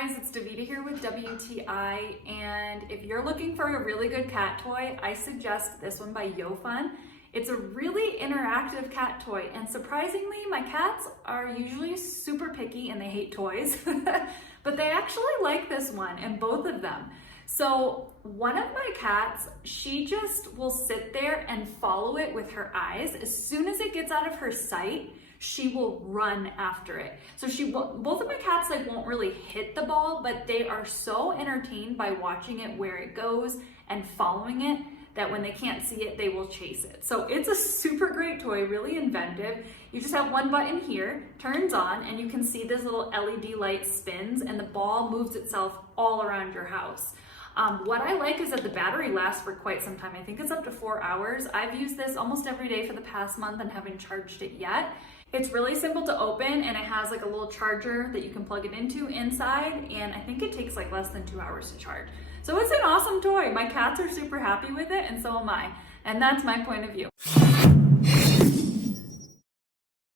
guys, it's Davita here with WTI, and if you're looking for a really good cat toy, I suggest this one by YOFUN. It's a really interactive cat toy, and surprisingly, my cats are usually super picky and they hate toys, but they actually like this one, and both of them. So one of my cats, she just will sit there and follow it with her eyes. As soon as it gets out of her sight, she will run after it. So both of my cats won't really hit the ball, but they are so entertained by watching it where it goes and following it that when they can't see it, they will chase it. So it's a super great toy, really inventive. You just have one button here, turns on, and you can see this little LED light spins and the ball moves itself all around your house. What I like is that the battery lasts for quite some time. I think it's up to 4 hours. I've used this almost every day for the past month and haven't charged it yet. It's really simple to open, and it has a little charger that you can plug it into inside, and I think it takes less than 2 hours to charge. So it's an awesome toy. My cats are super happy with it, and so am I. And that's my point of view.